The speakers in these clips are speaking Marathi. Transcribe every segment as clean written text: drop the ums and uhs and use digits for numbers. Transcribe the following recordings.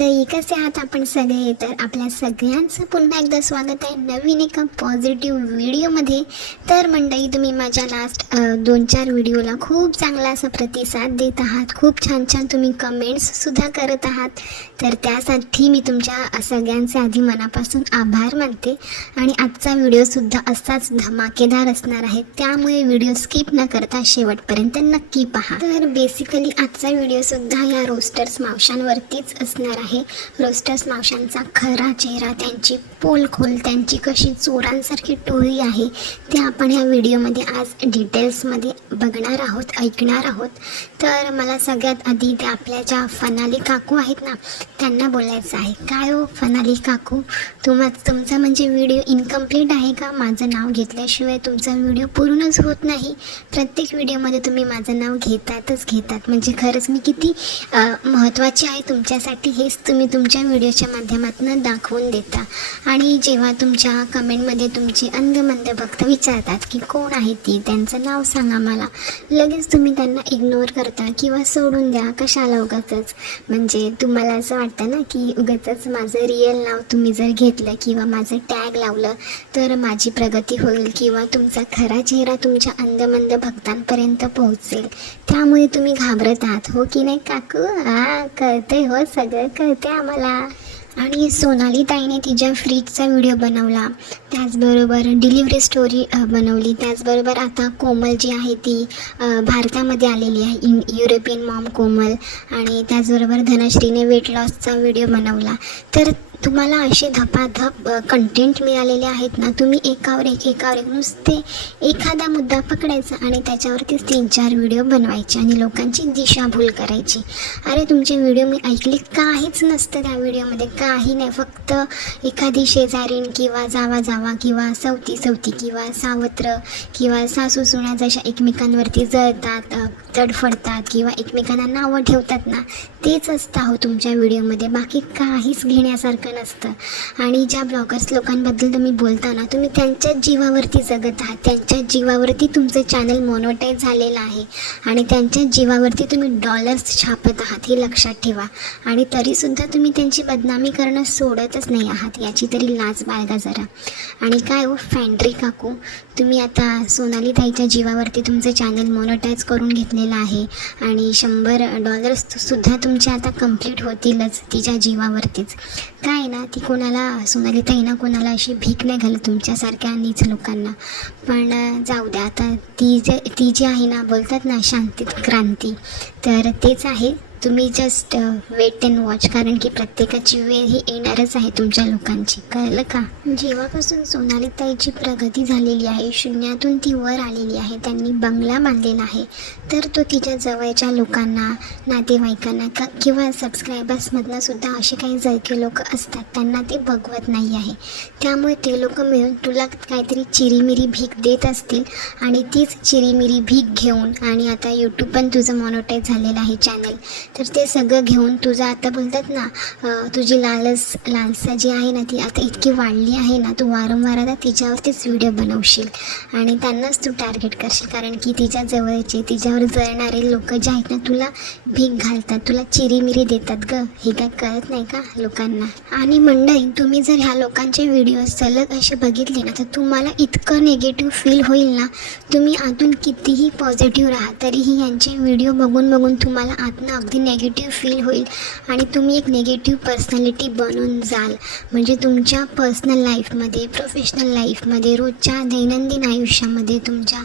मंडळी, कसे आहात आपण सगळे? तर आपल्या सगळ्यांचं पुन्हा एकदा स्वागत आहे नवीन एका पॉझिटिव्ह व्हिडिओमध्ये. तर मंडळी, तुम्ही माझ्या लास्ट 2-4 व्हिडिओला खूप चांगला असा प्रतिसाद देत आहात. खूप छान छान तुम्ही कमेंट्ससुद्धा करत आहात. तर त्यासाठी मी तुमच्या सगळ्यांचे आधी मनापासून आभार मानते. आणि आजचा व्हिडिओसुद्धा असाच धमाकेदार असणार आहे, त्यामुळे व्हिडिओ स्किप न करता शेवटपर्यंत नक्की पहा. तर बेसिकली आजचा व्हिडिओसुद्धा या रोस्टर्स मावशांवरतीच असणार आहे. रोस्टर्स मावशांचा खरा चेहरा, त्यांची पोलखोल, त्यांची कशी चोरांसारखी टोळी आहे, ते आपण या व्हिडिओमध्ये आज डिटेल्समध्ये बघणार आहोत, ऐकणार आहोत. तर मला सगळ्यात आधी ते आपल्या ज्या फनाली काकू आहेत ना, त्यांना बोलायचं आहे. काय हो फनाली काकू, तुमचा म्हणजे व्हिडिओ इनकम्प्लीट आहे का? माझं नाव घेतल्याशिवाय तुमचा व्हिडिओ पूर्णच होत नाही. प्रत्येक व्हिडिओमध्ये तुम्ही माझं नाव घेतात. म्हणजे खरंच मी किती महत्त्वाची आहे तुमच्यासाठी, हेच तुम्ही तुमच्या व्हिडिओच्या माध्यमातून दाखवून देता. आणि जेव्हा तुमच्या कमेंटमध्ये तुमचे अंधमंद भक्त विचारतात की कोण आहे ती, त्यांचं नाव सांगा मला, लगेच तुम्ही त्यांना इग्नोर करता किंवा सोडून द्या. कशाला उगाचच, म्हणजे तुम्हाला असं वाटतं ना की उगाचच माझं रिअल नाव तुम्ही जर घेतलं किंवा माझं टॅग लावलं तर माझी प्रगती होईल किंवा तुमचा खरा चेहरा तुमच्या अंधमंद भक्तांपर्यंत पोहोचेल. त्यामुळे तुम्ही घाबरत आहात, हो की नाही काकू? कळतंय हो, सगळं कळतंय आम्हाला. आणि सोनाली ताईने तिच्या फ्रीजचा व्हिडिओ बनवला, त्याचबरोबर डिलिव्हरी स्टोरी बनवली. त्याचबरोबर आता कोमल जी आहे ती भारतामध्ये आलेली आहे, युरोपियन मॉम कोमल. आणि त्याचबरोबर धनश्रीने वेट लॉसचा व्हिडिओ बनवला. तर तुम्हाला असे धपाधप कंटेंट मिळालेले आहेत ना, तुम्ही एकावर एक नुसते एखादा मुद्दा पकडायचा आणि त्याच्यावरतीच 3-4 व्हिडिओ बनवायचे आणि लोकांची दिशाभूल करायची. अरे तुमचे व्हिडिओ मी ऐकले, काहीच नसतं त्या व्हिडिओमध्ये, काही नाही. फक्त एखादी शेजारीण किंवा जावा किंवा सवती किंवा सावत्र किंवा सासू सुना जशा एकमेकांवरती जळतात, तडफडतात किंवा एकमेकांना नावं ठेवतात ना, तेच असतं हो तुमच्या व्हिडिओमध्ये, बाकी काहीच घेण्यासारखं नसतं. आणि ज्या ब्लॉगर्स लोकांबद्दल तुम्ही बोलता ना, तुम्ही त्यांच्याच जीवावरती जगत आहात, त्यांच्याच जीवावरती तुमचं चॅनल मोनोटाईज झालेलं आहे आणि त्यांच्याच जीवावरती तुम्ही डॉलर्स छापत आहात, हे लक्षात ठेवा. आणि तरीसुद्धा तुम्ही त्यांची बदनामी करणं सोडतच नाही आहात, याची तरी लाज बाळगा जरा. आणि काय हो फॅन्ड्री काकू, तुम्ही आता सोनाली ताईच्या जीवावरती तुमचं चॅनल मोनोटाईज करून घेतलेलं आहे आणि $100 सुद्धा तुमचे आता कंप्लीट होतीलच तिच्या जीवावरतीच. काय ना, ती कोणाला सोनाली ताईना कोणाला अशी भीक नाही घालत तुमच्यासारख्या नीच लोकांना. पण जाऊ द्या, आता ती जी आहे ना, बोलतात ना शांतीत क्रांती, तर तेच आहे. तुम्ही जस्ट वेट अँड वॉच, कारण की प्रत्येकाची वेळ ही येणारच आहे तुमच्या लोकांची, कळलं का? जेव्हापासून सोनाली ताईची प्रगती झालेली आहे, शून्यातून ती वर आलेली आहे, त्यांनी बंगला बांधलेला आहे, तर तो तिच्या जवळच्या लोकांना, नातेवाईकांना किंवा सबस्क्रायबर्समधनं सुद्धा असे काही जळके लोक असतात, त्यांना ते बघवत नाही आहे. त्यामुळे ते लोक मिळून तुला काहीतरी चिरीमिरी भीक देत असतील आणि तीच चिरीमिरी भीक घेऊन, आणि आता यूट्यूब पण तुझं मॉनिटाईज झालेलं आहे चॅनल, तर ते सगळं घेऊन तुझं आता बोलतात ना, तुझी लालसा जी आहे ना, ती आता इतकी वाढली आहे ना, तू वारंवार आता तिच्यावरतीच व्हिडिओ बनवशील आणि त्यांनाच तू टार्गेट करशील, कारण की तिच्या जवळचे, तिच्यावर जळणारे लोक जे आहेत ना, तुला भीक घालतात, तुला चिरीमिरी देतात ग. हे काय कळत नाही का लोकांना? आणि मंडळी, तुम्ही जर ह्या लोकांचे व्हिडिओ सलग असे बघितले ना, तर तुम्हाला इतकं निगेटिव्ह फील होईल ना, तुम्ही आतून कितीही पॉझिटिव्ह राहा तरीही यांचे व्हिडिओ बघून तुम्हाला आतनं अगदी नेगेटिव्ह फील होईल आणि तुम्ही एक नेगेटिव्ह पर्सनॅलिटी बनून जाल. म्हणजे तुमच्या पर्सनल लाईफमध्ये, प्रोफेशनल लाईफमध्ये, रोजच्या दैनंदिन आयुष्यामध्ये तुमच्या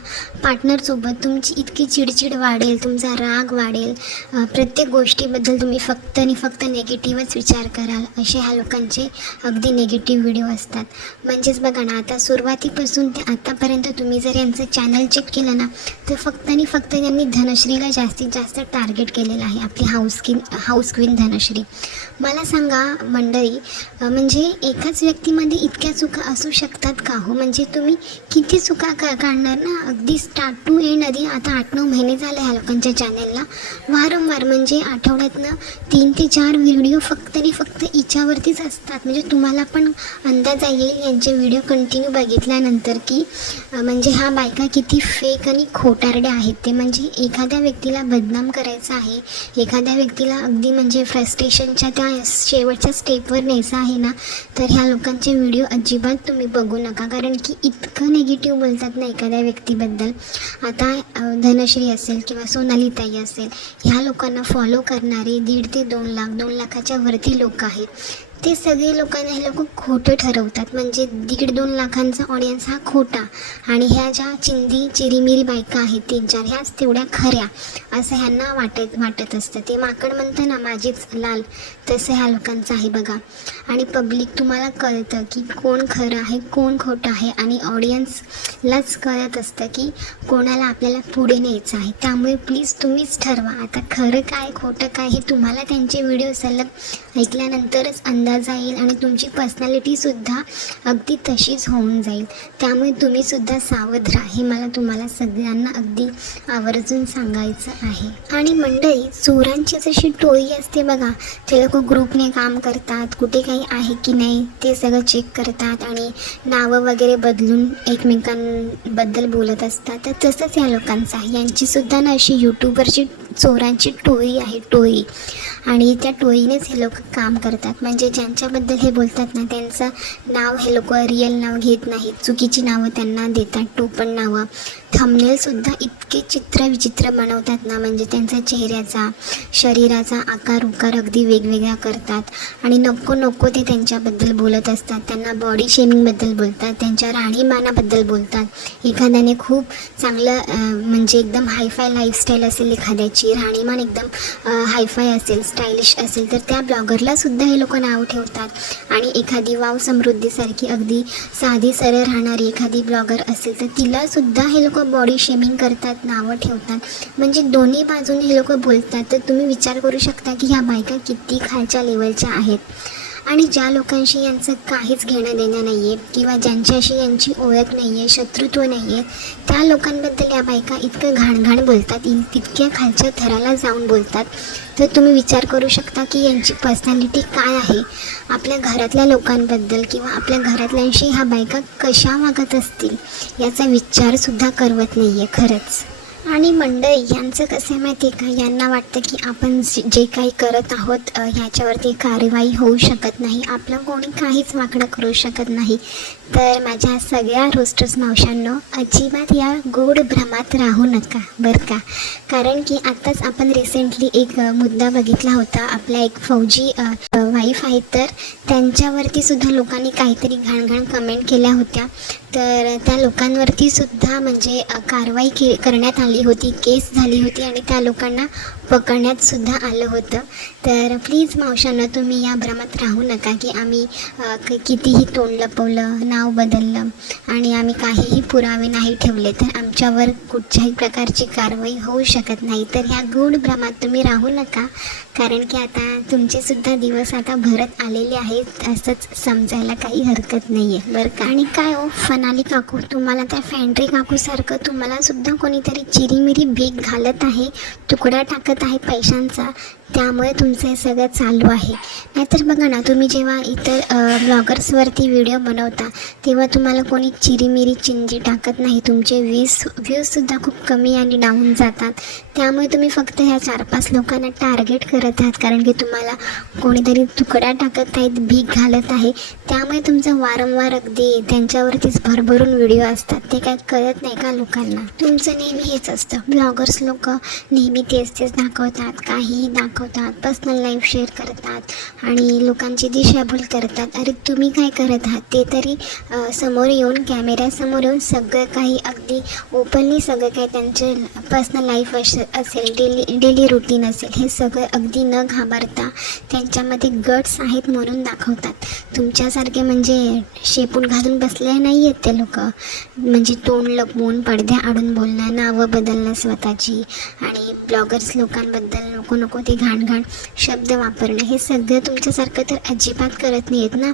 पार्टनरसोबत तुमची इतकी चिडचिड वाढेल, तुमचा राग वाढेल, प्रत्येक गोष्टीबद्दल तुम्ही फक्त आणि फक्त नेगेटिव्हच विचार कराल. असे ह्या लोकांचे अगदी नेगेटिव्ह व्हिडिओ असतात. म्हणजेच बघा ना, आता सुरुवातीपासून ते आतापर्यंत तुम्ही जर यांचं चॅनल चेक केलं ना, तर फक्त आणि फक्त त्यांनी धनश्रीला जास्तीत जास्त टार्गेट केलेलं आहे, आपली हाऊस क्वीन धनश्री. मला सांगा मंडळी, म्हणजे एकाच व्यक्तीमध्ये इतक्या चुका असू शकतात का हो? म्हणजे तुम्ही किती चुका काढणार ना, अगदी स्टार्ट टू एंड. आधी आता 8-9 महिने झाले ह्या लोकांच्या चॅनलला, वारंवार म्हणजे आठवड्यातनं 3 ते 4 व्हिडिओ फक्त आणि फक्त हिच्यावरतीच असतात. म्हणजे तुम्हाला पण अंदाज येईल यांचे व्हिडिओ कंटिन्यू बघितल्यानंतर की म्हणजे ह्या बायका किती फेक आणि खोटारड्या आहेत ते. म्हणजे एखाद्या व्यक्तीला बदनाम करायचं आहे, एखाद्या व्यक्तीला अगदी म्हणजे फ्रस्ट्रेशनच्या त्या शेवटच्या स्टेपवर न्यायचं आहे ना, तर ह्या लोकांचे व्हिडिओ अजिबात तुम्ही बघू नका. कारण की इतकं निगेटिव्ह बोलतात ना एखाद्या व्यक्तीबद्दल. आता धनश्री असेल किंवा सोनाली ताई असेल, ह्या लोकांना फॉलो करणारे 1.5 ते 2 लाख 2 लाखाच्या वरती लोक आहेत. ते सगळे लोकांना हे लोक खोटं ठरवतात. म्हणजे 1.5-2 लाखांचा ऑडियन्स हा खोटा आणि ह्या ज्या चिरीमिरी बायका आहेत 3-4 ह्याच तेवढ्या खऱ्या असं ह्यांना वाटत असतं. ते माकड म्हणतं ना माझीच लाल, तसं ह्या लोकांचं आहे बघा. आणि पब्लिक तुम्हाला कळतं की कोण खरं आहे कोण खोटं आहे आणि ऑडियन्सलाच कळत असतं की कोणाला आपल्याला पुढे न्यायचं आहे. त्यामुळे प्लीज तुम्हीच ठरवा आता खरं काय खोटं काय हे. तुम्हाला त्यांचे व्हिडिओ सलग ऐकल्यानंतरच अंदाज येईल आणि तुमची पर्सनॅलिटीसुद्धा अगदी तशीच होऊन जाईल. त्यामुळे तुम्हीसुद्धा सावध राहा, हे मला तुम्हाला सगळ्यांना अगदी आवर्जून सांगायचं आहे. आणि मंडळी, चोरांची जशी टोळी असते बघा, ते लोक ग्रुपने काम करतात, कुठे काही आहे की नाही ते सगळं चेक करतात आणि नावं वगैरे बदलून एकमेकांबद्दल बोलत असतात. तर तसंच या लोकांचं आहे. यांचीसुद्धा ना अशी यूट्यूबवरची चोरांची टोळी आहे, टोळी. आणि त्या टोळीनेच हे लोक काम करतात. म्हणजे ज्यांच्याबद्दल हे बोलतात ना त्यांचं नाव हे लोक रिअल नाव घेत नाहीत, चुकीची नावं त्यांना देतात, टोपण नावं. थंबनेलसुद्धा इतके विचित्र बनवतात ना, म्हणजे त्यांचा चेहऱ्याचा शरीराचा आकार अगदी वेगवेगळा करतात आणि नको ते त्यांच्याबद्दल बोलत असतात. त्यांना बॉडी शेमिंगबद्दल बोलतात, त्यांच्या राहणीमानाबद्दल बोलतात. एखाद्याने खूप चांगलं म्हणजे एकदम हायफाय लाईफस्टाईल असेल, एखाद्याची राहणीमान एकदम हायफाय असेल, स्टायलिश असेल, तर त्या ब्लॉगरलासुद्धा हे लोक नाव ठेवतात. आणि एखादी वाव समृद्धीसारखी अगदी साधी सरळ राहणारी एखादी ब्लॉगर असेल तर तिलासुद्धा हे लोक बॉडी शेमिंग करतात, नावं ठेवतात. म्हणजे दोन्ही बाजूने हे लोक बोलतात. तर तुम्ही विचार करू शकता की ह्या बायका किती खालच्या लेवलच्या आहेत. आणि ज्या लोकांशी यांचं काहीच घेणं देणं नाही आहे किंवा ज्यांच्याशी यांची ओळख नाही आहे, शत्रुत्व नाही आहे, त्या लोकांबद्दल या बायका इतकं घाण बोलतात, तितक्या खालच्या थराला जाऊन बोलतात. तर तुम्ही विचार करू शकता की यांची पर्सनॅलिटी काय आहे. आपल्या घरातल्या लोकांबद्दल किंवा आपल्या घरातल्यांशी ह्या बायका कशा वागत असतील याचा विचारसुद्धा करवत नाही आहे खरंच. आणि मंडळी, यांचं कसं आहे माहिती आहे का, यांना वाटतं की आपण जे काही करत आहोत ह्याच्यावरती कारवाई होऊ शकत नाही, आपलं कोणी काहीच वाकडं करू शकत नाही. तर माझ्या सगळ्या रोस्टर्स मावशांनो, अजिबात या गोड भ्रमात राहू नका बरं का. कारण की आत्ताच आपण रिसेंटली एक मुद्दा बघितला होता. आपल्या एक फौजी वाईफ आहेत, तर त्यांच्यावरती सुद्धा लोकांनी काहीतरी घाण कमेंट केल्या होत्या. तर त्या लोकांवरती सुद्धा म्हणजे कारवाई करण्यात आली होती, केस झाली होती आणि त्या लोकांना पकडण्यात सुद्धा आलं होतं. तर प्लीज मावशांना, तुम्ही या भ्रमात राहू नका की आम्ही कितीही तोंड लपवलं, नाव बदललं आणि आम्ही काहीही पुरावे नाही ठेवले तर आमच्यावर कुठच्याही प्रकारची कारवाई होऊ शकत नाही. तर ह्या गूढ भ्रमात तुम्ही राहू नका. कारण की आता तुमचेसुद्धा दिवस आता भरत आलेले आहेत, असंच समजायला काही हरकत नाही आहे बरं का. आणि काय हो फनाली काकू, तुम्हाला त्या फॅन्ड्री काकूसारखं तुम्हालासुद्धा कोणीतरी चिरीमिरी भीक घालत आहे, तुकडा टाकत आहे पैशांचा, त्यामुळे तुमचं हे सगळं चालू आहे. नाहीतर बघा ना, तुम्ही जेव्हा इतर ब्लॉगर्सवरती व्हिडिओ बनवता तेव्हा तुम्हाला कोणी चिरीमिरी चिंजी टाकत नाही. तुमचे व्ह्यूजसुद्धा खूप कमी आणि डाऊन जातात. त्यामुळे तुम्ही फक्त ह्या 4-5 लोकांना टार्गेट करत आहात, कारण की तुम्हाला कोणीतरी तुकडा टाकत आहेत, भीक घालत आहे. त्यामुळे तुमचं वारंवार अगदी त्यांच्यावरतीच भरभरून व्हिडिओ असतात. ते काय कळत नाही का लोकांना. तुमचं नेहमी हेच असतं, ब्लॉगर्स लोक नेहमी तेच दाखवतात, काहीही दाखवतात, पर्सनल लाईफ शेअर करतात आणि लोकांची दिशाभूल करतात. अरे तुम्ही काय करत आहात ते तरी समोर येऊन, कॅमेऱ्यासमोर येऊन सगळं काही अगदी ओपनली सगळं काही त्यांचे पर्सनल लाईफ असेल, डेली रुटीन असेल, हे सगळं अगदी न घाबरता त्यांच्यामध्ये गट्स आहेत म्हणून दाखवतात. तुमच्यासारखे म्हणजे शेपूट घालून बसले नाही आहेत ते लोक. म्हणजे तोंड लपवून, पडद्या आडून बोलणं, नावं बदलणं स्वतःची आणि ब्लॉगर्स लोकांबद्दल नको ते घाण शब्द वापरणं, हे सगळं तुमच्यासारखं तर अजिबात करत नाही आहेत ना.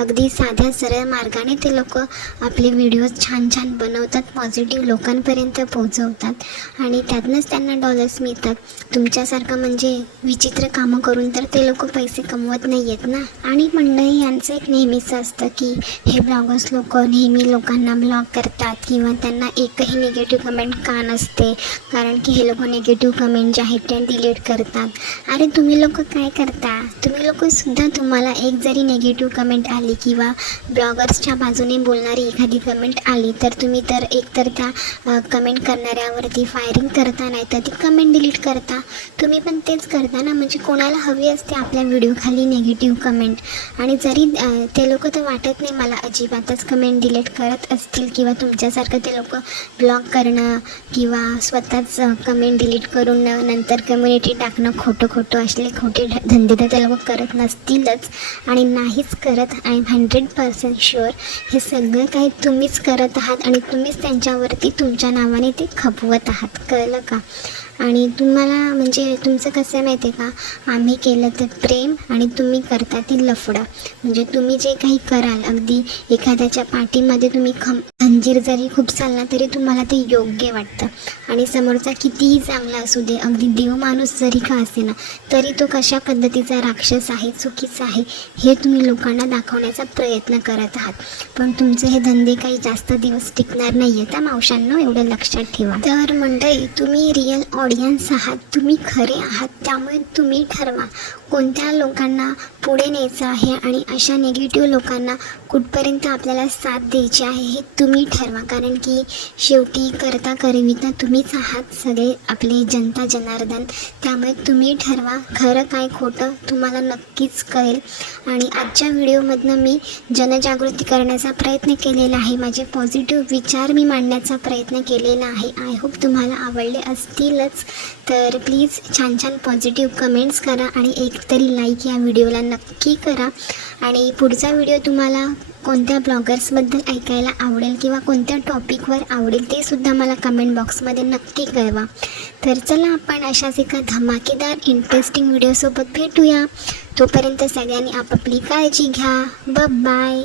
अगदी साध्या सरळ मार्गाने ते लोक आपले व्हिडिओज छान बनवतात, पॉझिटिव्ह लोकांपर्यंत पोहोचवतात आणि त्यातनंच त्यांना डॉलर्स मिळतात. तुमच्यासारखं म्हणजे विचित्र कामं करून तर ते लोक पैसे कमवत नाही आहेत ना. आणि मंडळी, यांचं एक नेहमीचं असतं की हे ब्लॉगर्स लोक नेहमी लोकांना ब्लॉग करतात किंवा त्यांना एकही निगेटिव्ह कमेंट का नसते, कारण की हे लोक निगेटिव्ह कमेंट जे आहेत कंटेंट डिलीट करतात. अरे तुम्ही लोक काय करता? तुम्ही लोकसुद्धा तुम्हाला एक जरी नेगेटिव्ह कमेंट आली किंवा ब्लॉगर्सच्या बाजूने बोलणारी एखादी कमेंट आली तर तुम्ही तर एकतर त्या कमेंट करणाऱ्यावरती फायरिंग करता, नाही तर ती कमेंट डिलीट करता. तुम्ही पण तेच करता ना. म्हणजे कोणाला हवी असते आपल्या व्हिडिओखाली नेगेटिव्ह कमेंट, आणि जरी ते लोक तर वाटत नाही मला अजिबातच कमेंट डिलीट करत असतील किंवा तुमच्यासारखं ते लोक ब्लॉग करणं किंवा स्वतःच कमेंट डिलीट करून नंतर कम्युनिटी टाकणं खोटं असले खोटे धंदे तर ते लोक करत नसतीलच आणि नाहीच करत. आय एम 100% शुअर हे सगळं काही तुम्हीच करत आहात आणि तुम्हीच त्यांच्यावरती तुमच्या नावाने ते खपवत आहात. कळलं का? आणि तुम्हाला म्हणजे तुमचं कसं आहे माहिती आहे का, आम्ही केलं तर प्रेम आणि तुम्ही करता ते लफडं. म्हणजे तुम्ही जे काही कराल, अगदी एखाद्याच्या पाठीमध्ये तुम्ही अंजीर जरी खुपसाल ना तरी तुम्हाला ते योग्य वाटतं, आणि समोरचा कितीही चांगला असू दे, अगदी देव माणूस जरी का असे ना तरी तो कशा पद्धतीचा राक्षस आहे, चुकीचा आहे हे तुम्ही लोकांना दाखवण्याचा प्रयत्न करत आहात. पण तुमचे हे धंदे काही जास्त दिवस टिकणार नाही आहे त्या मावशांनो, एवढं लक्षात ठेवा. तर मंडळी, तुम्ही रिअल ऑडियन्स आहात, तुम्ही खरे आहात, त्यामुळे तुम्ही ठरवा कोणत्या लोकांना पुढे न्यायचं आहे आणि अशा निगेटिव्ह लोकांना कुठपर्यंत आपल्याला साथ द्यायची आहे हे तुम्ही ठरवा. कारण की शेवटी करता करविता तुम्हीच आहात, सगळे आपले जनता जनार्दन. त्यामुळे तुम्ही ठरवा खरं काय खोटं, तुम्हाला नक्कीच कळेल. आणि आजच्या व्हिडिओमधनं मी जनजागृती करण्याचा प्रयत्न केलेला आहे, माझे पॉझिटिव्ह विचार मी मांडण्याचा प्रयत्न केलेला आहे. आय होप तुम्हाला आवडले असतीलच. तर प्लीज छान छान पॉझिटिव्ह कमेंट्स करा आणि एक तरी लाईक या व्हिडिओला नक्की करा. आणि पुढचा व्हिडिओ तुम्हाला कोणत्या ब्लॉगर्सबद्दल ऐकायला आवडेल किंवा कोणत्या टॉपिकवर आवडेल ते सुद्धा मला कमेंट बॉक्समध्ये नक्की कळवा. तर चला आपण अशाच एका धमाकेदार इंटरेस्टिंग व्हिडिओसोबत भेटूया. तोपर्यंत सगळ्यांनी आपापली काळजी घ्या. बाय.